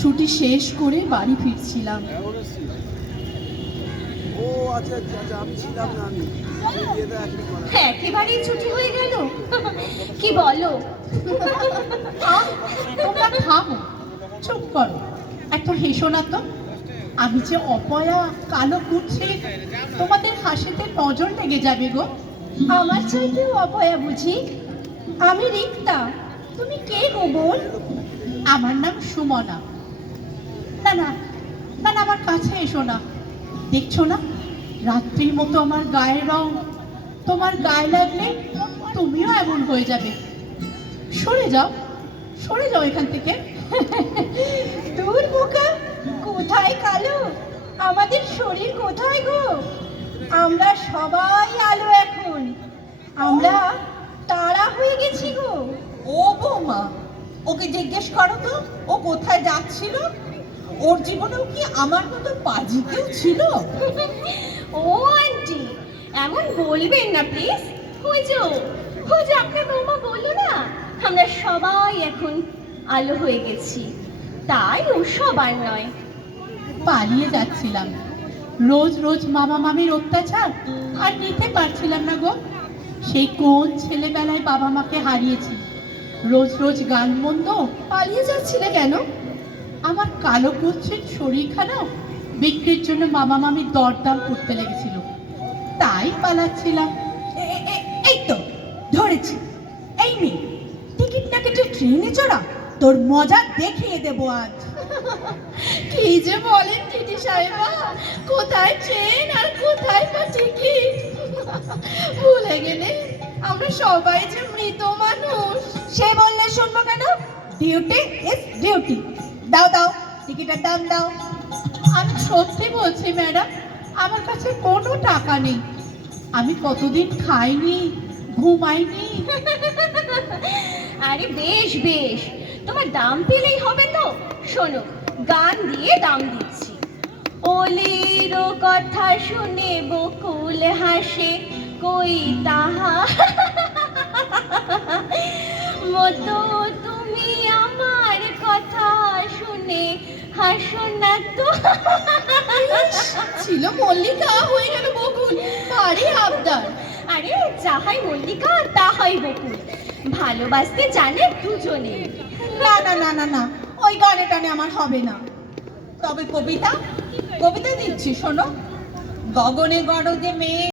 ছুটি শেষ করে বাড়ি ফিরছিলাম। আচ্ছা আচ্ছা আচ্ছা করা একেবারেই ছুটি হয়ে গেল। কি বলো? তোমরা থামো চুপ করো। একটা হেসো না তো। আমি যে অপয়া কালো কুচ্ছি তোমাদের হাসিতে নজর লেগে যাবে গো। আমার চাইতেও অপয়া বুঝি। আমি রিক্তা। তুমি কে গো বোন আমার নাম সুমনা। না না না আমার কাছে এসো না। দেখছ না? রাত্রির মতো আমার গায়ের রং। তোমার গায়ে লাগলে তুমিও এমন হয়ে যাবে। সরে যাও সরে যাও এখান থেকে। দূর বোকা, কোথায় কালো? আমাদের শরীর কোথায় গো? আমরা সবাই আলো এখন। আমরা তারা হয়ে গেছি গো। ও বৌমা, ওকে জিজ্ঞেস করো তো, ও কোথায় যাচ্ছিল? ওর জীবনেও কি আমার মতো পাজিতেও ছিল? ও আন্টি এমন বলবেন না প্লিজ ওই যে আপনার বৌমা বলল না আমরা সবাই এখন আলো হয়ে গেছি। তাই ও সবার নয়। পালিয়ে যাচ্ছিলাম। রোজ রোজ মামা মামির অত্যাচার আর নিতে পারছিলাম না গো। সেই কোন ছেলেবেলায় বাবা মাকে হারিয়েছি? রোজ রোজ গান মন্দ পালিয়ে যাচ্ছিলে কেন? আমার কালো কুচ্ছির শরীরখানাও বিক্রির জন্য মামা মামির দরদাম করতে লেগেছিল। তাই পালাচ্ছিলাম। এই তো ধরেছি। এই মেয়ে টিকিট না কেটে ট্রেনে চড়া তোর মজা দেখিয়ে দেবো আজ। কি যে বলেন টিটি সাহেবা কোথায় ট্রেন আর কোথায় বা টিকিট? ভুলে গেলে আমরা সবাই যে মৃত মানুষ। সে বললে শুনব কেন? Duty is duty. দাও দাও টিকিটের দাম দাও। আমি সত্যি বলছি ম্যাডাম আমার কাছে কোনো টাকা নেই। আমি কতদিন খাইনি ঘুমাইনি। আরে বেশ বেশ। তোমার দাম পেলেই হবে তো। শোনো গান দিয়ে দাম দিচ্ছি। ওলির কথা শুনে বকুল হাসে কই তাহা? মতো শুনে হাসো না তো। ছিল মল্লিকা হয়ে গেল বকুল। ভারী আবদার। আরে যাহাই মল্লিকা তাহাই বকুল। ভালোবাসতে জানে দুজনে। না না না না না ওই গানে টানে আমার হবে না। তবে কবিতা কবিতা দিচ্ছি শোনো। গগনে গরজে মেয়ে